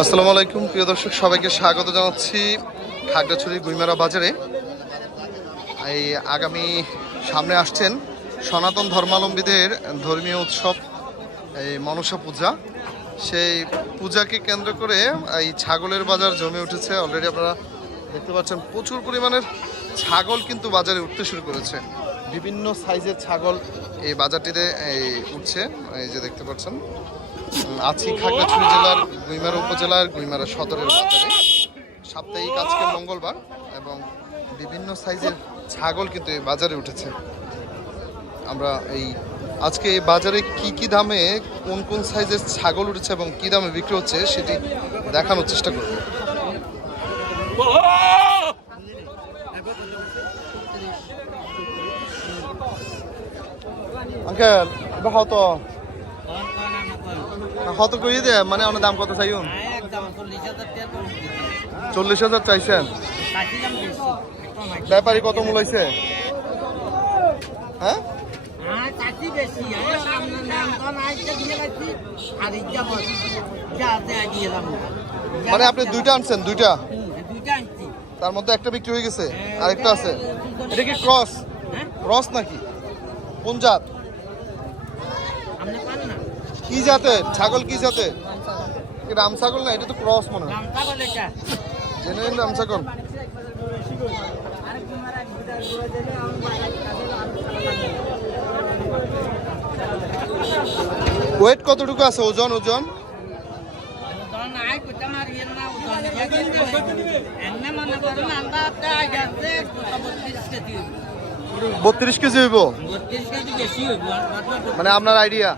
আসসালামু আলাইকুম প্রিয় দর্শক, সবাইকে স্বাগত জানাচ্ছি খাগড়াছড়ি গুইমারা বাজারে। এই আগামী সামনে আসছেন সনাতন ধর্মাবলম্বীদের ধর্মীয় উৎসব এই মনসা পূজা। সেই পূজাকে কেন্দ্র করে এই ছাগলের বাজার জমে উঠেছে। অলরেডি আপনারা দেখতে পাচ্ছেন প্রচুর পরিমাণের ছাগল কিন্তু বাজারে উঠতে শুরু করেছে। বিভিন্ন সাইজের ছাগল এই বাজারটিতে উঠছে। এই যে দেখতে পাচ্ছেন, আছি খাগড়াছড়ি জেলার গুইমারা উপজেলার গুইমারা সদরের বাজারে। সাপ্তাহিক আজকে মঙ্গলবার এবং বিভিন্ন সাইজের ছাগল কিন্তু এই বাজারে উঠেছে। আমরা আজকে এই বাজারে কি দামে কোন কোন সাইজের ছাগল উঠেছে এবং কি দামে বিক্রি হচ্ছে সেটি দেখানোর চেষ্টা করব। আঙ্কেল এবার কত করিয়ে দে, মানে আমার দাম কত চাইুন? 40,000 চাইছেন? ব্যাপারী কত মূল হয়েছে? হ্যাঁ, মানে আপনি দুইটা আনছেন? দুইটা, তার মধ্যে একটা বিক্রি হয়ে গেছে, আরেকটা আছে। এটা কি ক্রস? ক্রস নাকি? কোন জাত? কি জাতের ছাগল? কি জাতের? রাম ছাগল না, এটা তো ক্রস মনে হয়। জেনুইন রাম ছাগল। ওয়েট কতটুকু আছে? ওজন 32 কেজি হইব? মানে আপনার আইডিয়া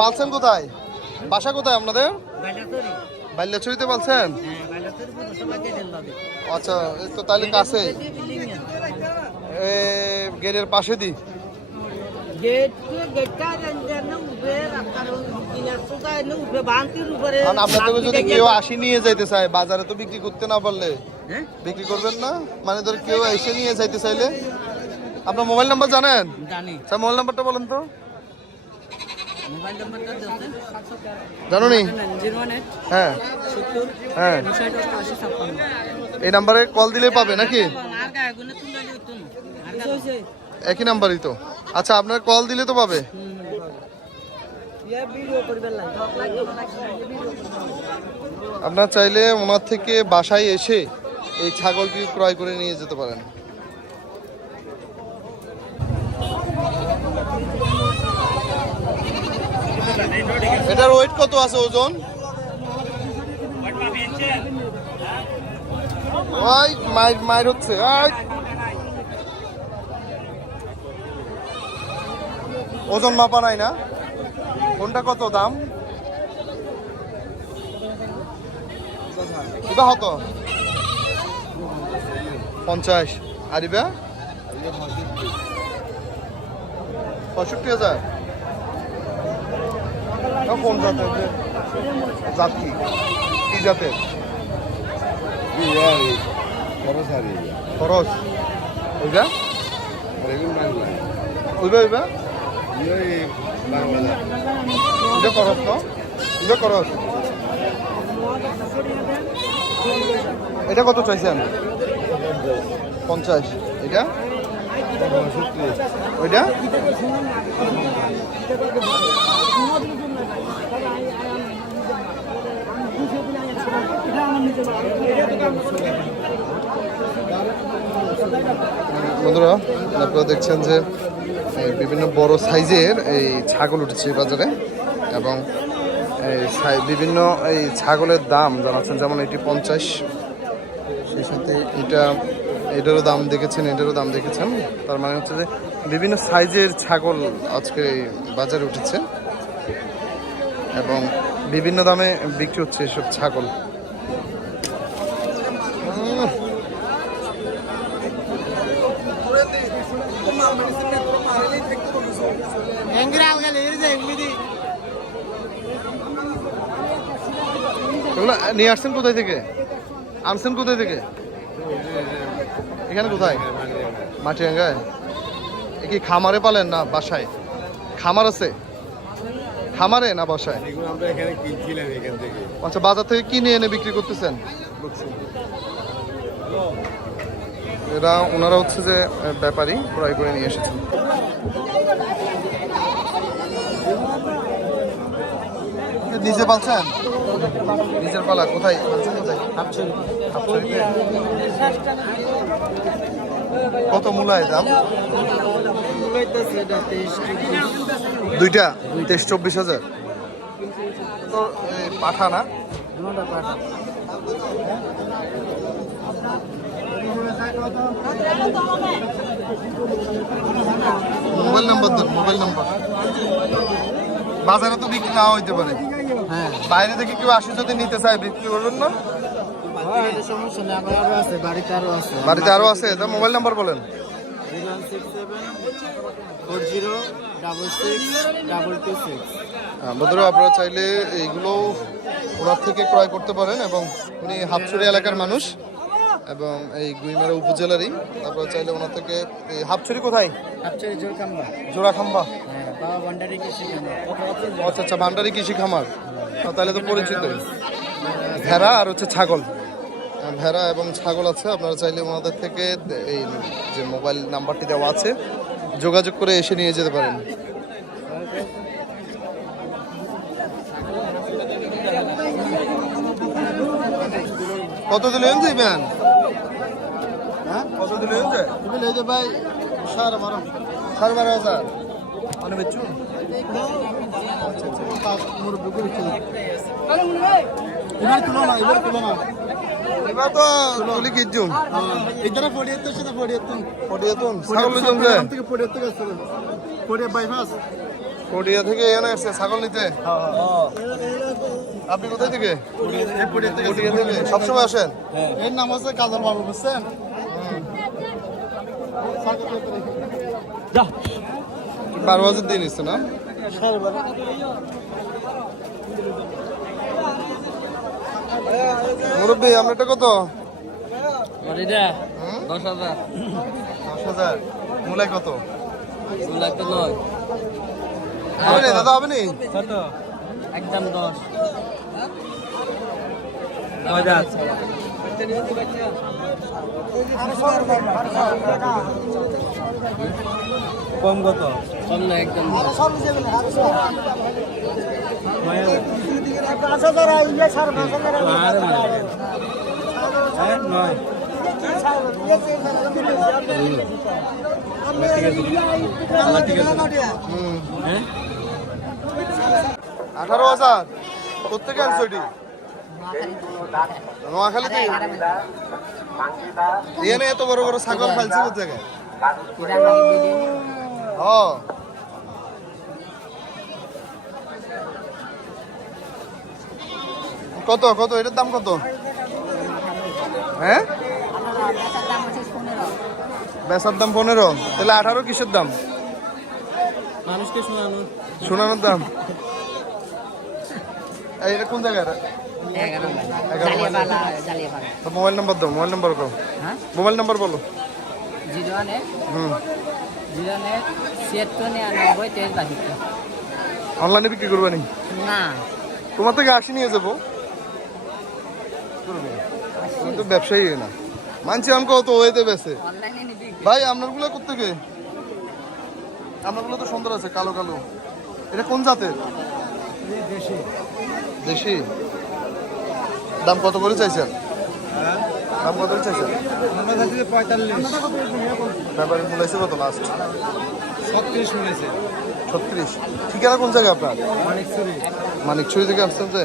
পালছেন কোথায়? বাসা কোথায় আপনাদের? বাইলাছড়িতে পালছেন? আচ্ছা, তো তাহলে কাছে গেটের পাশে দি। আপনাদের যদি কেউ আসি নিয়ে যাইতে চায় বাজারে, তো বিক্রি করতে না পারলে বিক্রি করবেন না? মানে ধর কেউ এসে নিয়ে যাইতে চাইলে, আপনার মোবাইল নাম্বার জানেন? স্যার মোবাইল নাম্বারটা বলেন তো। জানো নি? হ্যাঁ হ্যাঁ, এই নাম্বারে কল দিলে পাবে নাকি? একই নাম্বারই তো। আচ্ছা, আপনার কল দিলে তো পাবে। আপনার চাইলে ওনার থেকে বাসায় এসে এই ছাগলটি ক্রয় করে নিয়ে যেতে পারেন। এটার ওয়েট কত আছে? ওজন মাইর হচ্ছে। ওজন মাপা নাই না? কোনটা কত দাম? ইবা কত? 50। আর ইবা 65,000। কোন জাতের? জাত কি? কি জাতের? খরচ। ওইবা ওইবা ওইবা এটা খরচ ন? এটা খরচ। এটা কত চাইছেন? 50। এটা ওইটা বন্ধুরা, আপনারা দেখছেন যে বিভিন্ন বড় সাইজের এই ছাগল উঠেছে বাজারে এবং বিভিন্ন এই ছাগলের দাম জানাচ্ছেন। যেমন এটি 50, সেই সাথে এটারও দাম দেখেছেন, এটারও দাম দেখেছেন। তার মানে হচ্ছে যে বিভিন্ন সাইজের ছাগল আজকে বাজারে উঠেছে এবং বিভিন্ন দামে বিক্রি হচ্ছে এসব ছাগল। এগুলো নিয়ে আসছেন কোথায় থেকে? আনছেন কোথায় থেকে? এখানে কোথায়? মাটিরাঙ্গায়। কি খামারে পালেন না বাসায়? খামার আছে? খামারে না বাসায়? এগুলো আমরা এখানে কিনছিলাম এখান থেকে। আচ্ছা, বাজার থেকে কিনে এনে বিক্রি করতেছেন? ওনারা হচ্ছে যে ব্যাপারী, ক্রয় করে নিয়ে এসেছেন। নিজে পালছেন? নিজের পালা? কোথায় পালছেন? কোথায়? হাপচুরিতে। কত মূলায় দাম? দুইটা 23-24 হাজার। তো পাঠা না? মোবাইল নাম্বার দেন, মোবাইল নাম্বার। বাজারে তো বিক্রি না হইতে পারে, বাইরে থেকে কেউ আসে যদি নিতে চায় বিক্রি করবেন না? বাড়িতে আরো আছে, তা মোবাইল নাম্বার বলেন। বন্ধুরা, আপনারা চাইলে এইগুলো ওনার থেকে ক্রয় করতে পারেন এবং উনি হাপচুরি এলাকার মানুষ এবং এই গুইমারা উপজেলারই। আপনারা চাইলে ওনার থেকে। হাপচুরি কোথায়? জোড়াখাম্বা। আচ্ছা আচ্ছা, ভান্ডারি কৃষি খামার। তাহলে তো পরিচিত। ভেড়া আর হচ্ছে ছাগল, ভেড়া এবং ছাগল আছে। আপনারা চাইলে ওনাদের থেকে এই যে মোবাইল নাম্বারটি দেওয়া আছে যোগাযোগ করে এসে নিয়ে যেতে পারেন। কত দিলে যাইবেন? কত দিলে ভাই? 12,500। মানে বেচু এবার তো তুলি কিজুম এখানে 74 সাথে 74 ছাগল লিজুম যে থেকে 74 আছে 40 বাইপাস কোডিয়া থেকে এনে আসছে ছাগল নিতে। আপনি কোথায় থেকে? কোডিয়া থেকে। সবসময় আসেন? এর নাম হচ্ছে কাজল বাবু, বুঝছেন? 12,000 দিয়ে নিচ্ছে না? মুরব্বী আপনারটা কত? 10,000। 10,000। মূলায় কত? তো নয়। হবে না দাদা, হবে নি? একদম 10। কম কত? কম না, একদম 18,000। কোথেকে আনছো এটি? নোয়াখালীতে। এখানে এত বড় বড় ছাগল ফালছে কোথেকে? ও কত কত এটার দাম কত? হ্যাঁ, বেচার দাম 15। তাহলে 18 কিসের দাম? মানুষকে শোনানোর দাম। এটা কোন জায়গায়? মোবাইল নাম্বার দাও, মোবাইল নাম্বার বলো। মোবাইল নাম্বার বলো। 01 অনলাইনে বিক্রি করবে নি? না, তোমার থেকে আসি নিয়ে যাবো। তুমি তো ব্যবসায়ী না, মানছি আমাকে তো ওয়েতে বেছে। ভাই আপনারগুলো কোথেকে? আপনারগুলো তো সুন্দর আছে, কালো কালো। এটা কোন জাতের? দেশি। দাম কত করে চাইছেন? দাম কত করে চাইছেন? 45। ব্যাপারে মূলাইছে কত লাস্ট? 36 মিলেছে। 36। ঠিকানা কোন জায়গায় আপনার? মানিকছড়ি। মানিকছড়ি থেকে আসছেন যে?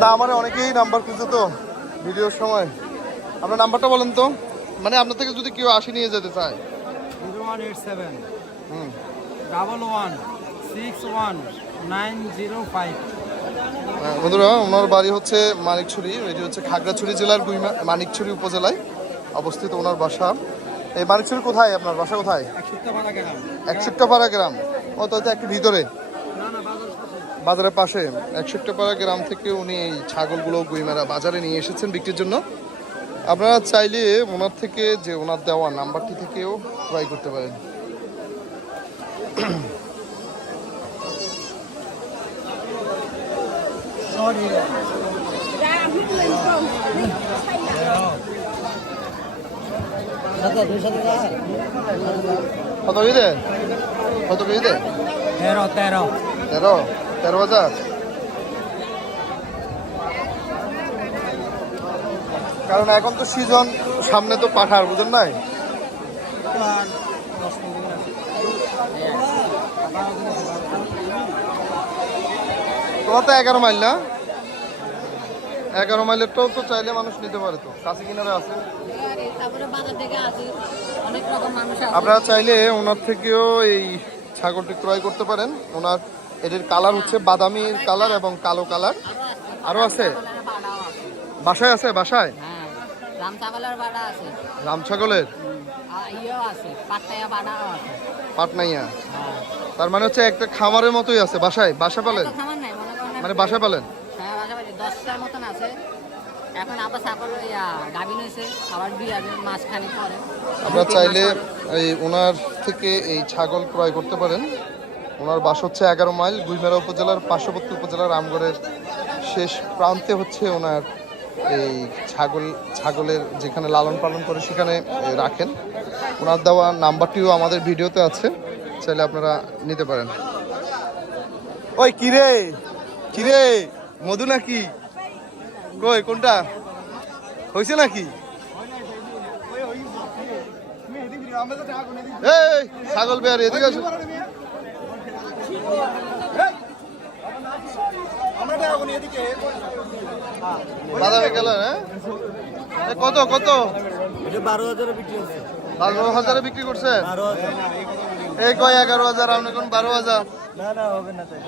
তা আমার অনেকেই নাম্বার খুঁজে তো ভিডিওর সময়। আপনার নাম্বারটা বলেন তো, মানে আপনার থেকে যদি কেউ আসি নিয়ে যেতে চায়। 0187 11610905। বন্ধুরা, ওনার বাড়ি হচ্ছে মানিকছড়ি। এটি হচ্ছে খাগড়াছড়ি জেলার মানিকছড়ি উপজেলায় অবস্থিত ওনার বাসা। এই মানিকছড়ি কোথায়? আপনার বাসা কোথায়? একশিপ্টাপাড়া গ্রাম। ও তো একটু ভিতরে, বাজারের পাশে। একশিপ্টাপাড়া গ্রাম থেকে উনি এই ছাগলগুলো গুইমারা বাজারে নিয়ে এসেছেন বিক্রির জন্য। আপনারা চাইলে ওনার থেকে যে ওনার দেওয়া নাম্বারটি থেকেও ক্রয় করতে পারেন। কত কেজি দে? কত কেজি দে? 13 13,000। কারণ এখন তো সিজন, সামনে তো পাঠার, বুঝেন নাই? তোমার তো 11 মাইল না? 11 মাইলেরটাও তো চাইলে মানুষ নিতে পারে, তো কাছে কিনারে আছে। তারপরে বাজার থেকে আসে অনেক রকম মানুষ আসে। আপনারা চাইলে ওনার থেকেও এই ছাগলটি ক্রয় করতে পারেন। ওনার এটির কালার হচ্ছে বাদামি কালার এবং কালো কালার। আরো আছে? বাড়াও আছে। বাসায় আছে? বাসায় হ্যাঁ, রাম ছাগলের বাড়া আছে। রাম ছাগলের আর ইয়েও আছে, পাট্টায়া বাড়াও আছে। পাটনাইয়া, হ্যাঁ। তার মানে হচ্ছে একটা খামারের মতোই আছে। বাসায় বাসা পালেন? এত খামার নাই, মনে করেন মানে বাসায় পালেন? হ্যাঁ, পাশাপাশি 10টার মতন আছে। এখন আবার ছাগল গাভিন হয়েছে, আবার বিয়ে আছে মাঝখানে পরে। আপনারা চাইলে এই ওনার থেকে এই ছাগল ক্রয় করতে পারেন। ওনার বাস হচ্ছে 11 মাইল, গুইমেরা উপজেলার পার্শ্ববর্তী উপজেলার রামগড়ের শেষ প্রান্তে হচ্ছে ওনার এই ছাগলের যেখানে লালন পালন করে সেখানে রাখেন। ওনার দেওয়া নাম্বারটিও আমাদের ভিডিওতে আছে, চাইলে আপনারা নিতে পারেন। ওই কিরে কিরে, মধু নাকি? কই কোনটা হয়েছে নাকি? এই ছাগল বেয়ার এদিকে আসো। বাদামে গেল, হ্যাঁ? কত কত? 12,000 বিক্রি হচ্ছে। 12,000 বিক্রি করছে? 12,000। এই কয় 11,000, আপনি কোন 12,000? না হবে না তাই।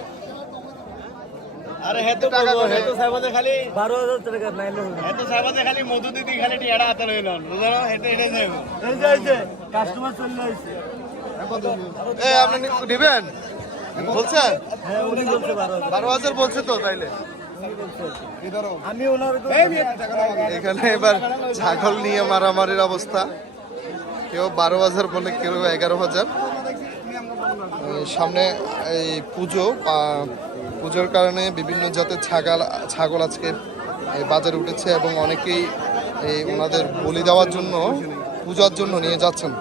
আরে হেতু টাকা টাকা করে। হেতু সাহেবতে খালি 12,000 টাকা নাইলে হবে না। হেতু সাহেবতে খালি মধু দিদি খালি টিয়াড়া হাতে লইলন বুঝলো হেতু এটা যাইব এই যে কাস্টমার চলে আসছে। এই আপনি নিবেন বলছেন? হ্যাঁ উনি বলছে 12,000। 12,000 বলছে তো, তাইলে আমি ওনার এখানে এবার ছাগল নিয়ে মারামারির অবস্থা। কেউ 12,000 বলে, কেউ 11,000। সামনে এই পুজোর কারণে বিভিন্ন জাতের ছাগল আজকে এই বাজারে উঠেছে এবং অনেকেই এই ওনাদের বলি দেওয়ার জন্য, পূজার জন্য নিয়ে যাচ্ছেন।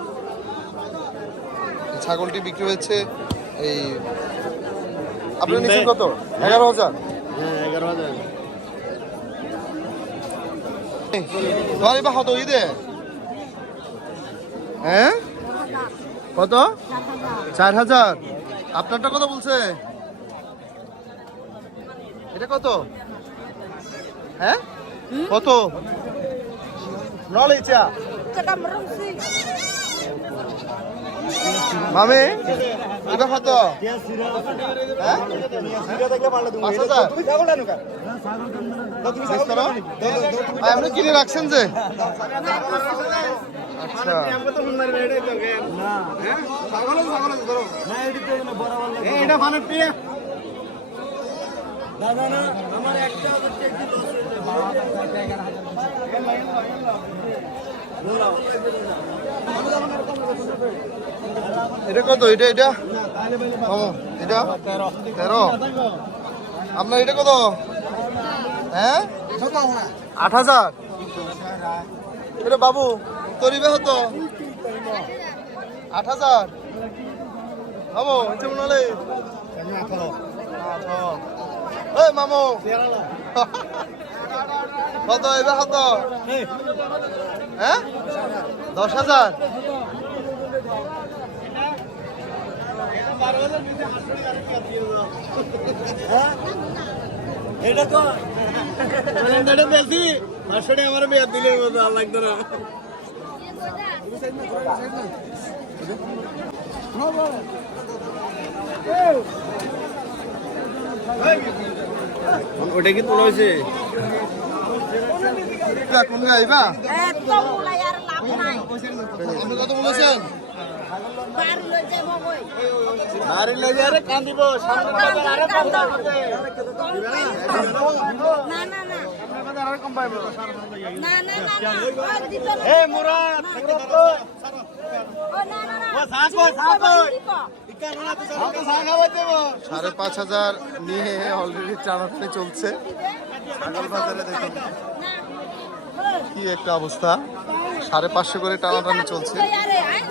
এই ছাগলটি বিক্রি হয়েছে এই আপনার নিচ্ছেন কত? 11,000। হ্যাঁ 11,000 তোমার এবার কত ঈদে? হ্যাঁ কত? 4,000। আপনারটা কত বলছে? এটা কত? হ্যাঁ কত? নলেচা মামে এবার কত? হ্যাঁ 5,000। আপনি কিনে রাখছেন যে? আচ্ছা, এটা মানে পিয়া দাদা না আমার একটা হচ্ছে কি এটা কত? এটা এটা এটা 13। আপনার এটা কত? হ্যাঁ 8,000। এটা বাবু তোর ইবে হতো 8,000। মামু হচ্ছে মনে হলে এই মামু কত এবার কত? হ্যাঁ 10,000। এটা তো এটা বেশি 500 টাকা আমার বিয়া দিলে ভালো লাগতো না ওটা কি তোলা হয়েছে কোন গাইবা একদম মুলাই আর লাভ নাই আপনি কত বলেছেন? বাড়ি লই যাব কই আরে লই যা রে কান্দিব সামনে বাজার আরে না না না না না না না ওই দিত না এ মুরাদ ও না না না ও সাক কই দিব। 5,500 নিয়ে অলরেডি টানাটানি চলছে ছাগল বাজারে। দেখুন কি একটা অবস্থা, 550 করে টানাটানি চলছে। আরে আয়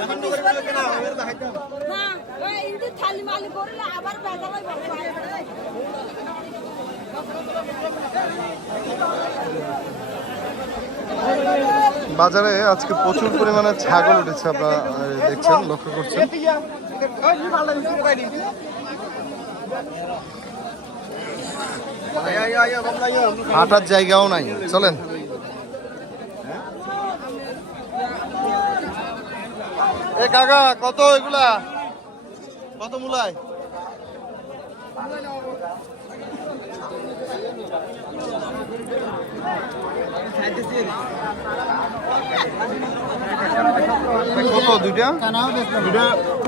না ওই ইন্দি থালি মালি করলে আবার বেজাল হইব। বাজারে আজকে প্রচুর পরিমাণে ছাগল উঠেছে, আপনারা দেখছেন, লক্ষ্য করছেন। হাঁটার জায়গাও নাই, চলেন। এ কাকা কত এগুলা, কত মূলায়? কত দুইটা?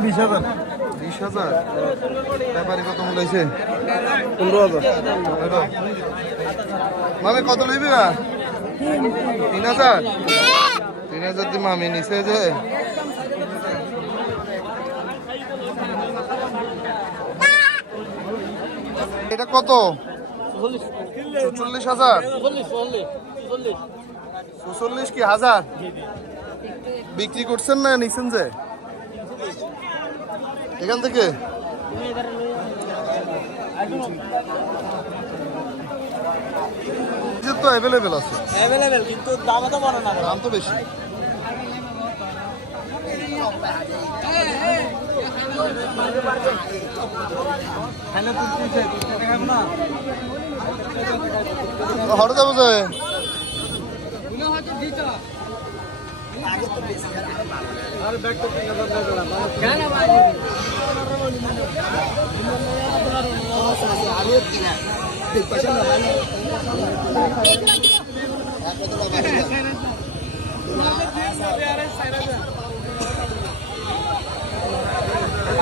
20,000 20,000। ব্যাপারী কত মূল্য হয়েছে? 15,000 মানে কত লইবি? 3,000। 3,000 দিয়ে মামি নিছে যে। এটা কত? 44,000। 44 কি হাজার বিক্রি করছেন না নিছেন যে এখান থেকে? তো অ্যাভেলেবেল আছে, কিন্তু দামও তো বড় না। দাম তো বেশি। হরে যাবো যে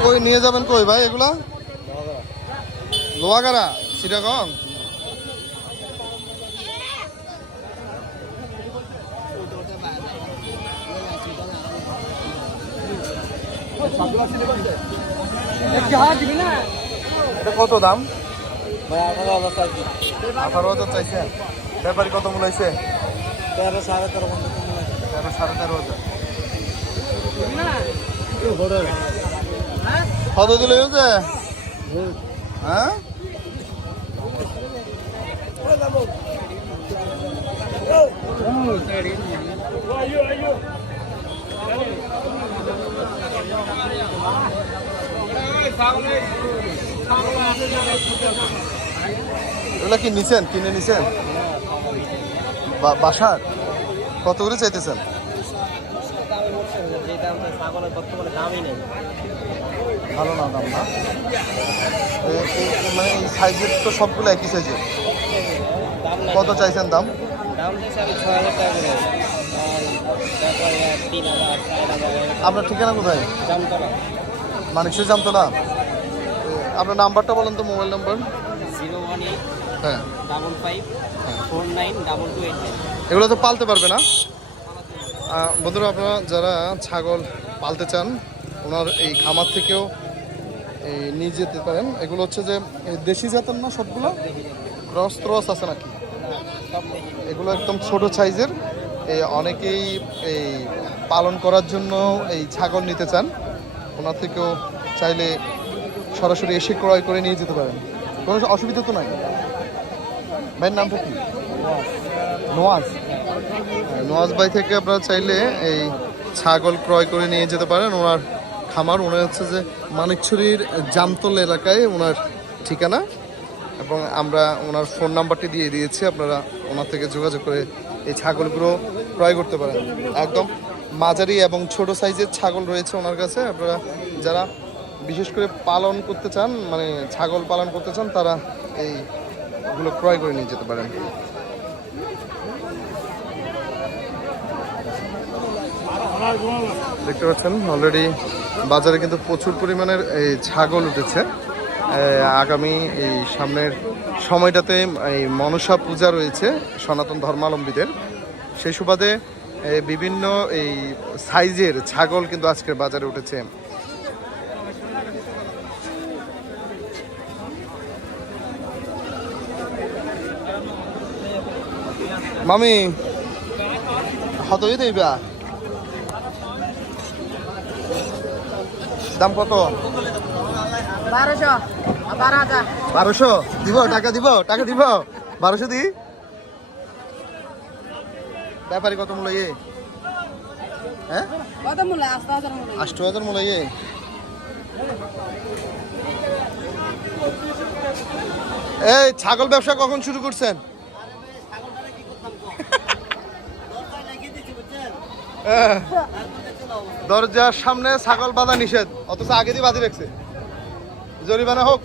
কই নিয়ে যাবেন কই ভাই এগুলা? লোহাগাড়া, চিটাগং। এটা কত দাম? 18,000 চাইছেন। ব্যাপারী কত মূল্য হয়েছে? 13 13.5 13,500। কত দিলে হয়েছে? হ্যাঁ এগুলা কি নিছেন, কিনে নিছেন বাসার? কত করে চাইতেছেন? ভালো না দাম না? মানে এই সাইজের তো সবগুলো একই সাইজের। কত চাইছেন দাম? আপনার ঠিকানা কোথায়? মানিকশো জামতলা। আপনার নাম্বারটা বলেন তো, মোবাইল নাম্বার। 018 হ্যাঁ 55 49 228। এগুলো তো পালতে পারবে না বন্ধুরা? আপনারা যারা ছাগল পালতে চান ওনার এই খামার থেকেও নিয়ে যেতে পারেন। এগুলো হচ্ছে যে দেশি জাতের না সবগুলো? ক্রস আছে নাকি? এগুলো একদম ছোট সাইজের। অনেকেই এই পালন করার জন্য এই ছাগল নিতে চান, ওনার থেকেও চাইলে সরাসরি এসে ক্রয় করে নিয়ে যেতে পারেন, কোনো অসুবিধা তো নাই। ভাইয়ের নামটা কি? নওয়াজ। নওয়াজ ভাই থেকে আপনারা চাইলে এই ছাগল ক্রয় করে নিয়ে যেতে পারেন। ওনার খামার ওনার হচ্ছে যে মানিকছড়ির জামতল এলাকায় ওনার ঠিকানা, এবং আমরা ওনার ফোন নাম্বারটি দিয়ে দিয়েছি। আপনারা ওনার থেকে যোগাযোগ করে এই ছাগলগুলো ক্রয় করতে পারেন। একদম মাঝারি এবং ছোট সাইজের ছাগল রয়েছে ওনার কাছে। আপনারা যারা বিশেষ করে পালন করতে চান, মানে ছাগল পালন করতে চান, তারা এইগুলো ক্রয় করে নিয়ে যেতে পারেন। দেখতে পাচ্ছেন অলরেডি বাজারে কিন্তু প্রচুর পরিমাণের এই ছাগল উঠেছে। আগামী এই সামনের সময়টাতে এই মনসা পূজা রয়েছে সনাতন ধর্মাবলম্বীদের, সেই সুবাদে বিভিন্ন এই সাইজের ছাগল কিন্তু আজকের বাজারে উঠেছে। মামি কতই দিবা? দাম কত? 1200 12,000 1200 দিব? টাকা দিব? টাকা দিব? 1200 দি? ব্যাপারী কত মূল্য? হ্যাঁ, কত মূল্য? 8000 মূল্য। 8000 মূল্য। এই ছাগল ব্যবসা কখন শুরু করছেন? দরজার সামনে ছাগল বাঁধা নিষেধ, অথচ আগে দিয়ে বাঁধি রাখছে। জরিমানা হোক।